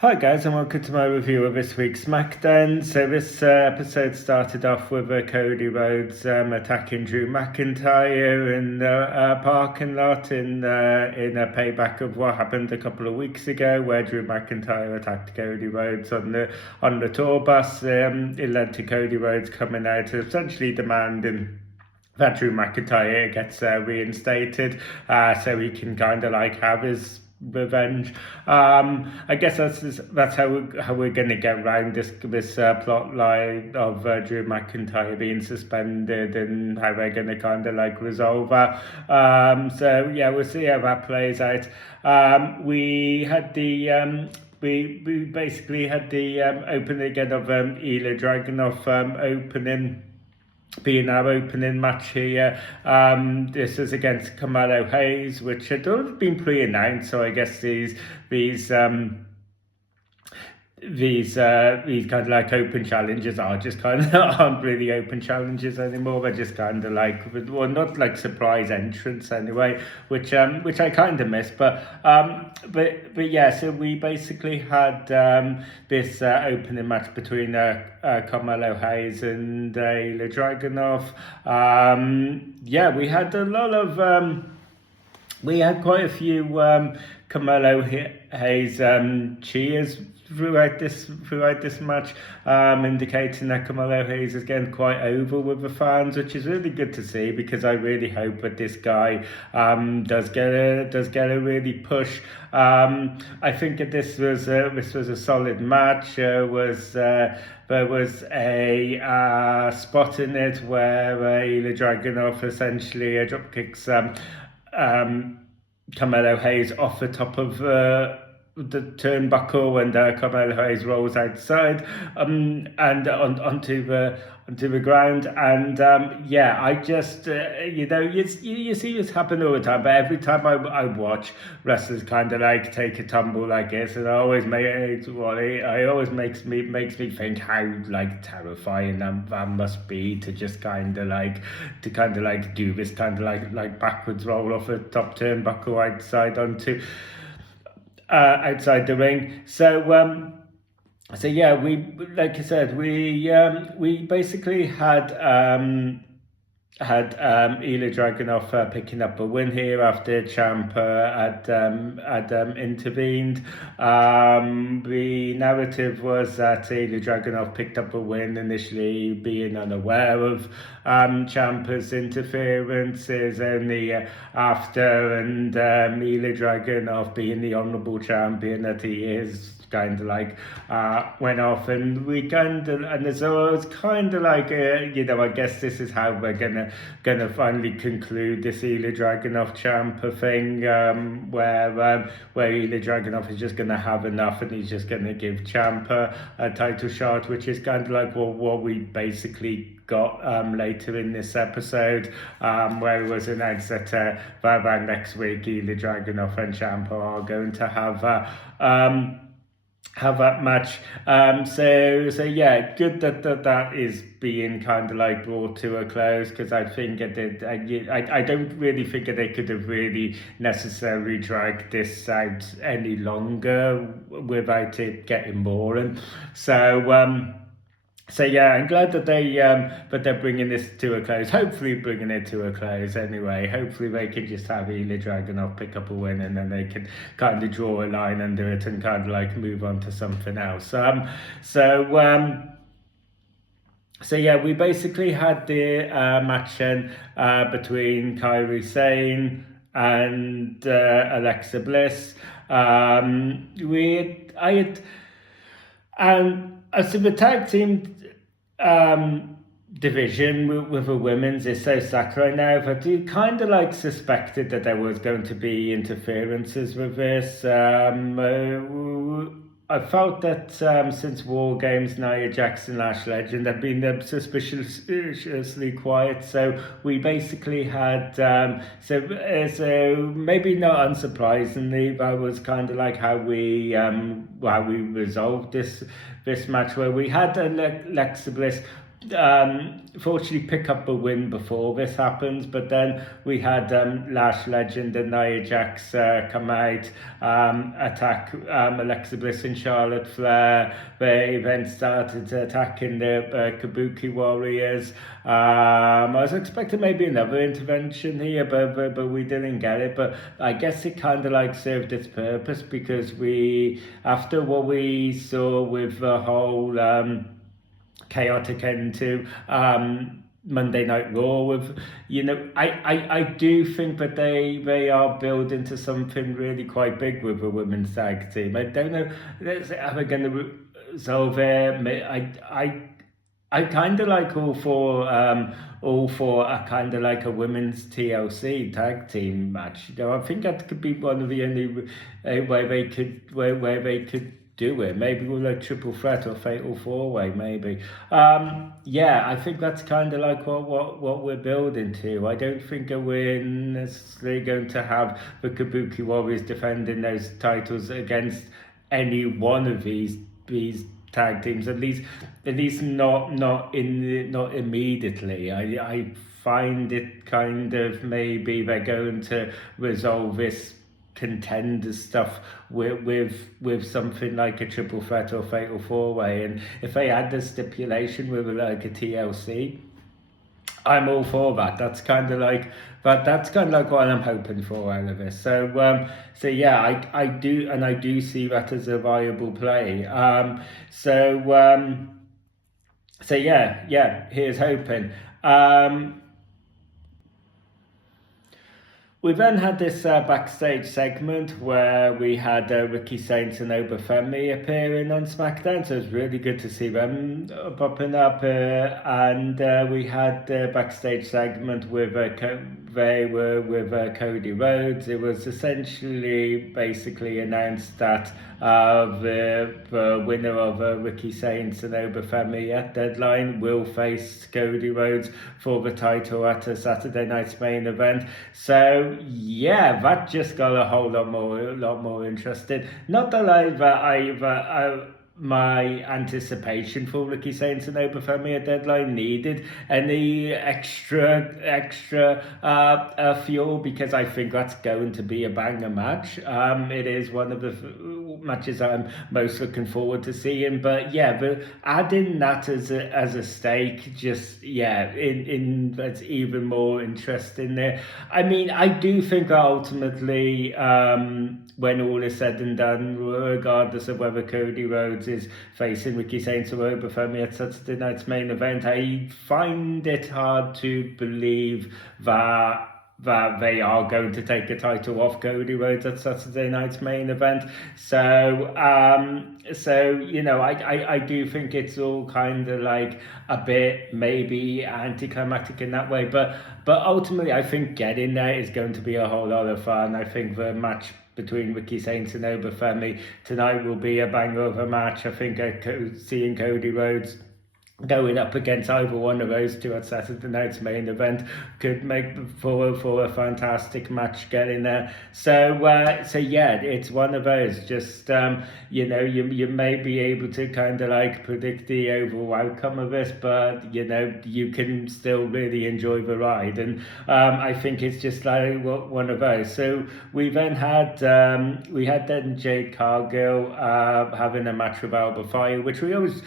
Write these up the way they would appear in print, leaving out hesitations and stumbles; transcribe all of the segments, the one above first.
Hi guys, and welcome to my review of this week's Smackdown. So this episode started off with Cody Rhodes attacking Drew McIntyre in a parking lot in a payback of what happened a couple of weeks ago, where Drew McIntyre attacked Cody Rhodes on the tour bus. It led to Cody Rhodes coming out essentially demanding that Drew McIntyre gets reinstated, so he can kind of like have his revenge. I guess that's how we're going to get around this plot line of Drew McIntyre being suspended and how they're going to kind of like resolve that. So yeah, we'll see how that plays out. We had the we basically had the opening again of Ilya Dragunov opening. Being our opening match here. This is against Carmelo Hayes, which had already been pre-announced, so I guess these kind of like open challenges are just kind of aren't really open challenges anymore. They're just kind of like, well, not like surprise entrance anyway, which I kind of miss. But yeah, so we basically had this opening match between Carmelo Hayes and Ilya Dragunov. Yeah, we had a lot of. We had quite a few Carmelo Hayes cheers throughout this match, indicating that Carmelo Hayes is getting quite over with the fans, which is really good to see, because I really hope that this guy does get a really push. I think that this was a solid match. There was a spot in it where Ilya Dragunov essentially drop kicks Carmelo Hayes off the top of the turnbuckle, and Carmelo Hayes rolls outside and onto the ground. And yeah, I just you see this happen all the time, but every time I watch wrestlers kind of like take a tumble like this, and it always makes me think how like terrifying that must be, to just kind of like do this kind of like backwards roll off a top turnbuckle outside the ring. So yeah, like I said, we basically had Ilya Dragunov picking up a win here after Ciampa had intervened. The narrative was that Ilya Dragunov picked up a win, initially being unaware of Ciampa's interferences, only after, and Ilya Dragunov, being the honourable champion that he is, kind of like went off, and we kind of, and so it was kind of like I guess this is how we're gonna finally conclude this Ilya Dragunov Ciampa thing, where Ilya Dragunov is just gonna have enough, and he's just gonna give Ciampa a title shot, which is kind of like what we basically got later in this episode, where it was announced that by next week Ilya Dragunov and Ciampa are going to have that match. So yeah, good that is being kind of like brought to a close, because I think I don't really think that they could have really necessarily dragged this out any longer without it getting boring. So yeah, I'm glad that they're bringing this to a close. Hopefully, bringing it to a close anyway. Hopefully, they can just have Ilya Dragunov pick up a win, and then they can kind of draw a line under it and kind of like move on to something else. So yeah, we basically had the match between Kairi Sane and Alexa Bliss. So the tag team division with the women's is so saccharine now, but you kind of like suspected that there was going to be interferences with this. I felt that since War Games, Nia Jackson, Lash Legend have been suspiciously quiet. So we basically had so maybe not unsurprisingly, that was kind of like how we resolved this match, where we had Alexa Bliss fortunately pick up a win before this happens, but then we had Lash legend and Nia Jax come out, attack Alexa Bliss and Charlotte Flair. They then started attacking the Kabuki Warriors. I was expecting maybe another intervention here, but we didn't get it. But I guess it kind of like served its purpose, because after what we saw with the whole chaotic end to Monday Night Raw, with I do think that they are building to something really quite big with a women's tag team. I don't know how they're going to resolve it. I kind of like all for a kind of like a women's TLC tag team match. I think that could be one of the only where they could do it. Maybe with a triple threat or fatal four way. Maybe. Yeah, I think that's kind of like what we're building to. I don't think that we're necessarily going to have the Kabuki Warriors defending those titles against any one of these tag teams, at least not immediately. I find it kind of maybe they're going to resolve this contender stuff with something like a triple threat or fatal four way, and if they add the stipulation with like a TLC, I'm all for that. That's kind of like what I'm hoping for out of this. So yeah, I do see that as a viable play. So yeah. Here's hoping. We then had this backstage segment where we had Ricky Saints and Obafemi appearing on SmackDown, so it was really good to see them popping up. And we had the backstage segment with Cody Rhodes. It was essentially basically announced that the winner of Ricky Saints and Obafemi at Deadline will face Cody Rhodes for the title at a Saturday night's main event. So yeah, that just got a whole lot more interesting. Not that my anticipation for Ricky Saints and Obafemi at Deadline needed any extra fuel, because I think that's going to be a banger match. It is one of the matches I'm most looking forward to seeing. But yeah, adding that as a stake, just in that's even more interesting there. I mean, I do think ultimately, when all is said and done, regardless of whether Cody Rhodes is facing Ricky Saints or Obafemi at Saturday night's main event, I find it hard to believe that they are going to take a title off Cody Rhodes at Saturday night's main event. So I do think it's all kind of like a bit maybe anticlimactic in that way, but ultimately I think getting there is going to be a whole lot of fun. I think the match between Ricky Saints and Obafemi tonight will be a banger of a match. I think seeing Cody Rhodes going up against either one of those two at Saturday night's main event could make for a fantastic match getting there. So yeah, it's one of those. Just you may be able to kind of like predict the overall outcome of this, but you can still really enjoy the ride, and I think it's just like one of those. So we then had Jade Cargill having a match with Alba Fire, which we always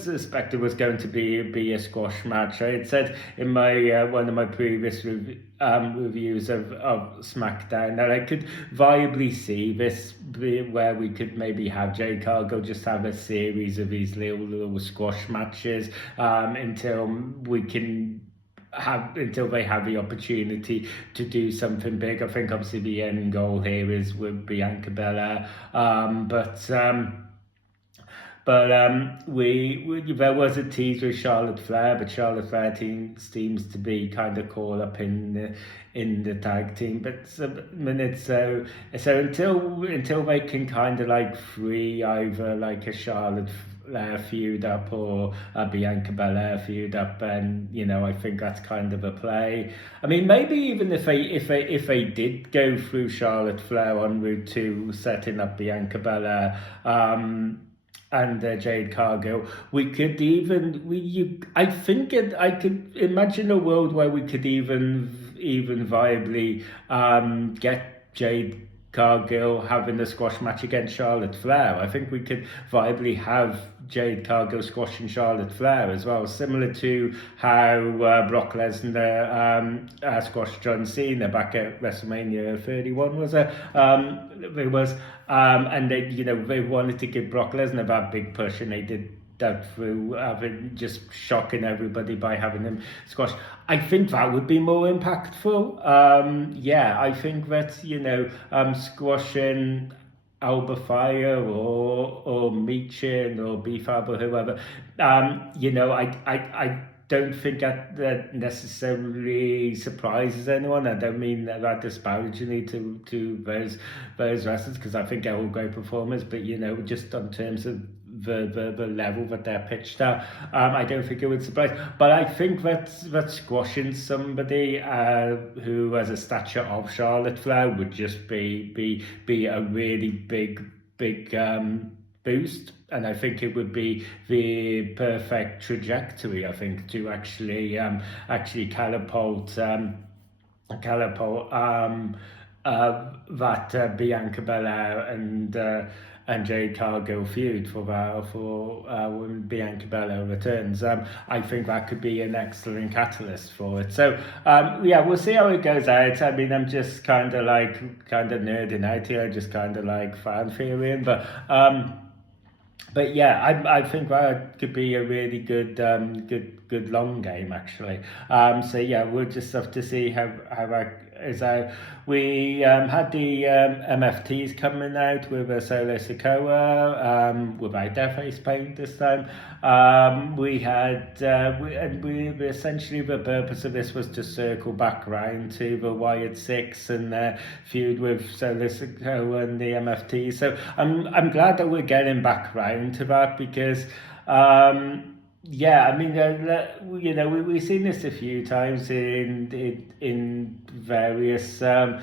suspected was going to be a squash match. I had said in my one of my previous reviews of SmackDown that I could viably see this where we could maybe have Jade Cargill just have a series of these little squash matches until they have the opportunity to do something big. I think obviously the end goal here is with Bianca Belair, but there was a tease with Charlotte Flair, but Charlotte Flair seems to be kind of caught up in the tag team. But so until they can kind of like free either like a Charlotte Flair feud up or a Bianca Belair feud up, and I think that's kind of a play. I mean, maybe even if they did go through Charlotte Flair en route to setting up Bianca Belair, Jade Cargill. We could even I think I could imagine a world where we could even viably get Jade Cargill having the squash match against Charlotte Flair. I think we could viably have Jade Cargill squashing Charlotte Flair as well, similar to how Brock Lesnar squashed John Cena back at WrestleMania 31, was it? It was, and they wanted to give Brock Lesnar that big push, and they did that through having just shocking everybody by having him squash. I think that would be more impactful. I think that squashing Alba Fire or Meechin or Bfab or whoever. I don't think that necessarily surprises anyone. I don't mean that disparagingly to those wrestlers, because I think they're all great performers. But just in terms of the level that they're pitched at, I don't think it would surprise. But I think that squashing somebody who has a stature of Charlotte Flair would just be a really big boost, and I think it would be the perfect trajectory, I think, to actually catapult that Bianca Belair and Jade Cargill feud for when Bianca Belair returns. I think that could be an excellent catalyst for it. So we'll see how it goes out. I mean, I'm just kind of nerding out here, just kind of like fan theorying, but yeah, I think that could be a really good long game, actually. So yeah, we'll just have to see how that is out. We had the MFTs coming out with a Solo Sikoa without their face paint this time. We essentially, the purpose of this was to circle back around to the Wyatt Six and their feud with Solo Sikoa and the MFTs. So I'm glad that we're getting back around to that, because I mean, we've seen this a few times in various title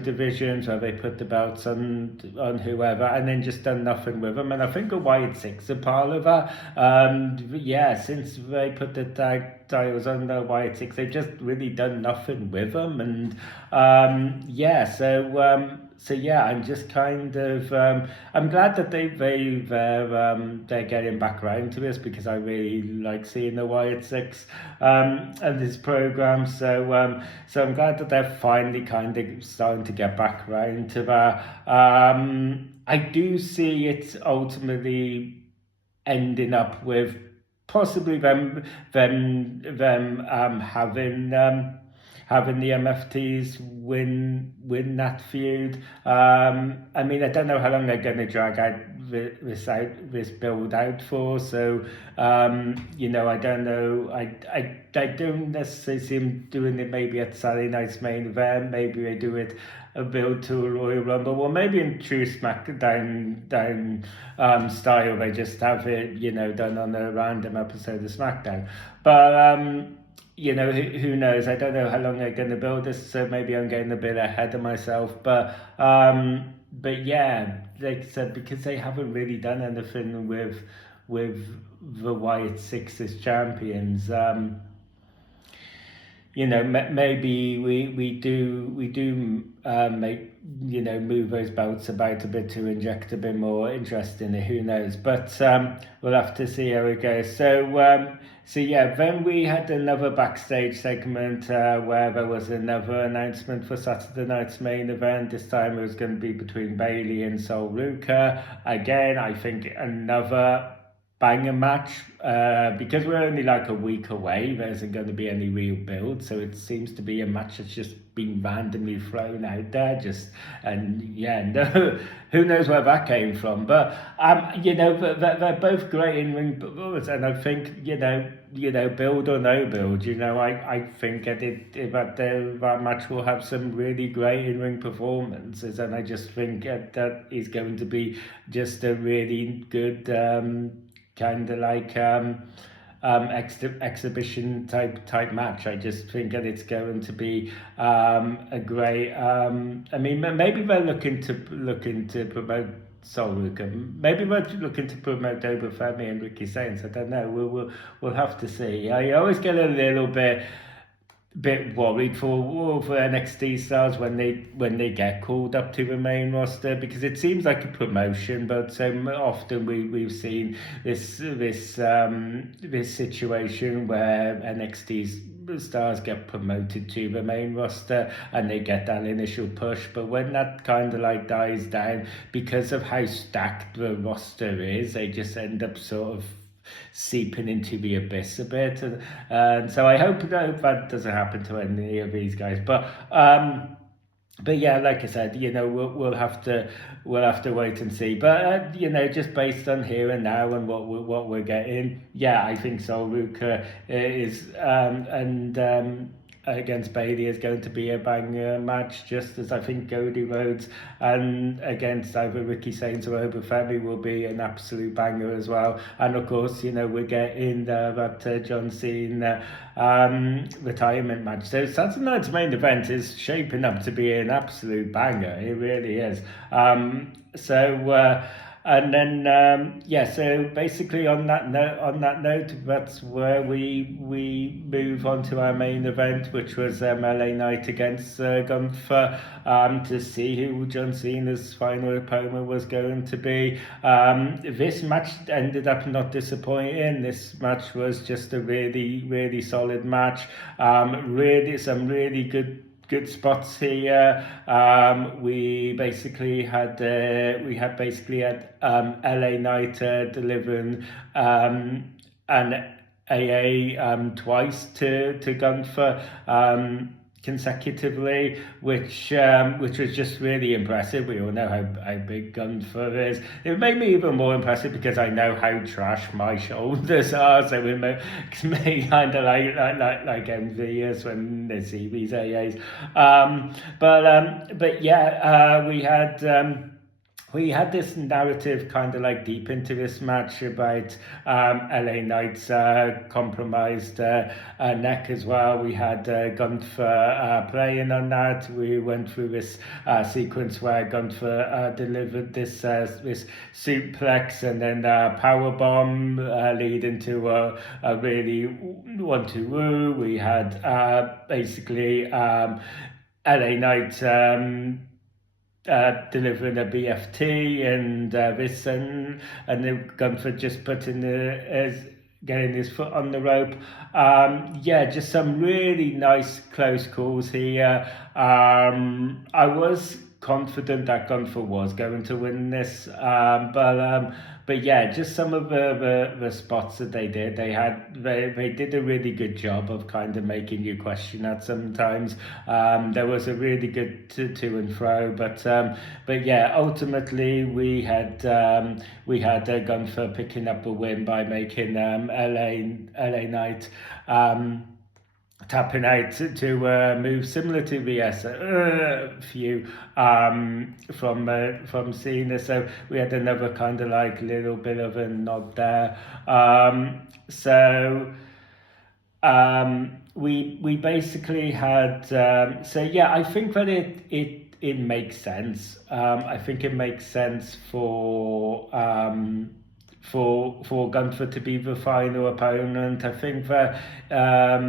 divisions where they put the belts on whoever and then just done nothing with them. And I think the Wyatt Six are part of that. Since they put the tag titles on the Wyatt Six, they've just really done nothing with them. And I'm just kind of I'm glad that they're getting back around to this, because I really like seeing the Wyatt Six and this program. So I'm glad that they're finally kind of starting to get back around to that. I do see it ultimately ending up with possibly them having the MFTs win that feud. I mean, I don't know how long they're going to drag out this build out for. So I don't know. I don't necessarily see them doing it maybe at Saturday night's main event. Maybe they do it a build to a Royal Rumble, or maybe in true Smackdown style, they just have it done on a random episode of Smackdown. But who knows? I don't know how long they're going to build this, so maybe I'm getting a bit ahead of myself. But yeah, like I said, because they haven't really done anything with the Wyatt Six as champions. Maybe we do make move those belts about a bit to inject a bit more interest in it. Who knows? But we'll have to see how it goes. So then we had another backstage segment where there was another announcement for Saturday night's main event. This time it was going to be between Bayley and Sol Ruka. Again, I think another banger match, because we're only like a week away. There isn't going to be any real build, so it seems to be a match that's just been randomly thrown out there, who knows where that came from. But they're both great in ring performers, and I think build or no build, I think that match will have some really great in ring performances, and I just think that is going to be just a really good kind of like exhibition type match. I just think that it's going to be a great. I mean, maybe they're looking to promote Solruka. Maybe we're looking to promote Obafemi and Ricky Saints. I don't know. We'll have to see. I always get a little bit worried for NXT stars when they get called up to the main roster, because it seems like a promotion, but so often we've seen this situation where NXT stars get promoted to the main roster and they get that initial push, but when that kind of like dies down because of how stacked the roster is, they just end up sort of seeping into the abyss a bit, and so I hope that doesn't happen to any of these guys. But yeah, like I said, we'll have to wait and see. But just based on here and now and what we're getting, yeah, I think Solruka is against Bailey is going to be a banger match, just as I think Cody Rhodes and against either Ricky Saints or Obafemi will be an absolute banger as well. And of course, we're getting that John Cena retirement match. So Saturday night's main event is shaping up to be an absolute banger. It really is. And then so basically on that note, that's where we move on to our main event, which was LA Knight against Gunther, to see who John Cena's final opponent was going to be. This match ended up not disappointing. This match was just a really solid match. Some really good spots here. We basically had LA Knight delivering an AA twice to Gunther consecutively, which was just really impressive. We all know how big Gunther is. It made me even more impressive because I know how trash my shoulders are, so it makes me kind of like envious when they see these AAs. But yeah, we had this narrative kind of like deep into this match about LA Knight's compromised neck as well. We had Gunther playing on that. We went through this sequence where Gunther delivered this suplex and then power bomb leading to a really 1-2 woo. We had basically LA Knight delivering a BFT and this and then Gunther just getting his foot on the rope. Just some really nice close calls here. I was confident that Gunther was going to win this, but yeah, just some of the spots that they did, they did a really good job of kind of making you question that sometimes. There was a really good to and fro, but yeah, ultimately we had Gunther picking up a win by making LA Knight tapping out to move similar to the few from Cena. So we had another kind of like little bit of a nod there. We basically had I think that it makes sense. I think it makes sense for Gunther to be the final opponent. I think that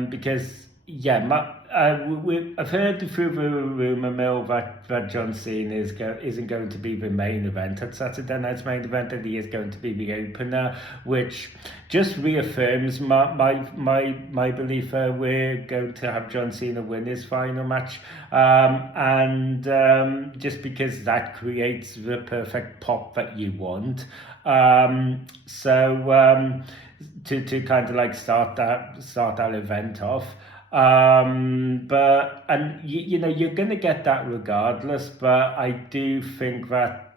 because I've heard through the rumour mill that John Cena isn't going to be the main event at Saturday night's main event, and he is going to be the opener, which just reaffirms my belief that we're going to have John Cena win his final match, and just because that creates the perfect pop that you want. To kind of like start that event off. You're gonna get that regardless, but I do think that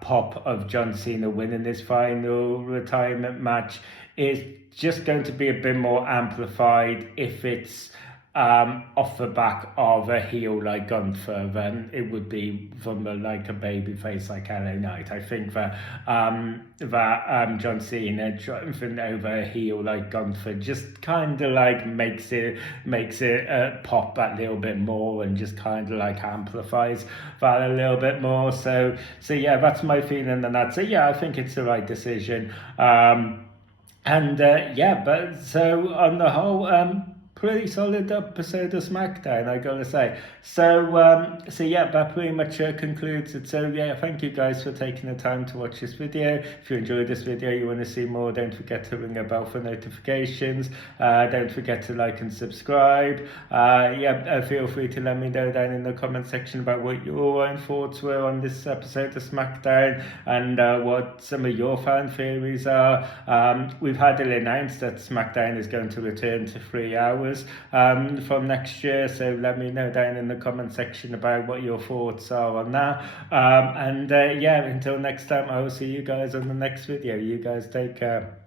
pop of John Cena winning his final retirement match is just going to be a bit more amplified if it's off the back of a heel like Gunther, then it would be from like a baby face like LA Knight. I think that John Cena triumphing over a heel like Gunther just kind of like makes it pop that little bit more, and just kind of like amplifies that a little bit more. So yeah, that's my feeling on that. So yeah, I think it's the right decision. But so on the whole, pretty solid episode of SmackDown, I gotta say. So yeah, that pretty much concludes it. So yeah, thank you guys for taking the time to watch this video. If you enjoyed this video, you want to see more, don't forget to ring a bell for notifications. Don't forget to like and subscribe. Feel free to let me know down in the comment section about what your own thoughts were on this episode of SmackDown, and what some of your fan theories are. We've had it announced that SmackDown is going to return to 3 hours from next year, so let me know down in the comment section about what your thoughts are on that. Until next time, I will see you guys on the next video. You guys take care.